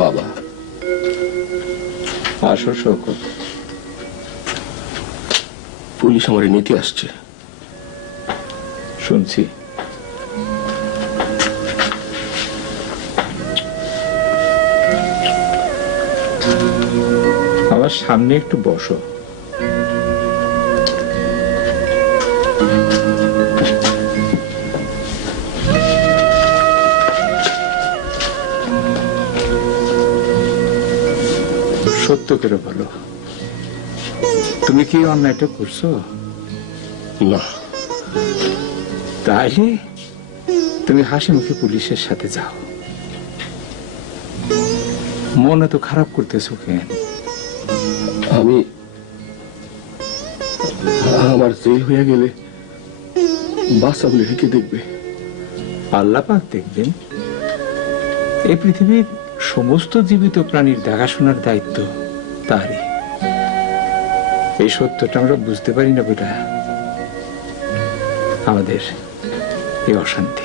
বাবা আসো শওকত, পুলিশ আমার নিতে আসছে। শুনছি। আমার সামনে একটু বসো। সত্য করে বলো, তুমি কি অন্যায়টা করছো? না। তাইলে তুমি হাসি মুখে পুলিশের সাথে যাও। মন এত খারাপ করতেছো কেন? আমার জেল হয়ে গেলে বাচ্চা বলে রেখে দেখবে। আল্লাহ পাক দেখবেন। এই পৃথিবীর সমস্ত জীবিত প্রাণীর দেখাশোনার দায়িত্ব তারই। এই সত্যটা আমরা বুঝতে পারি না বেটা, আমাদের এই অশান্তি।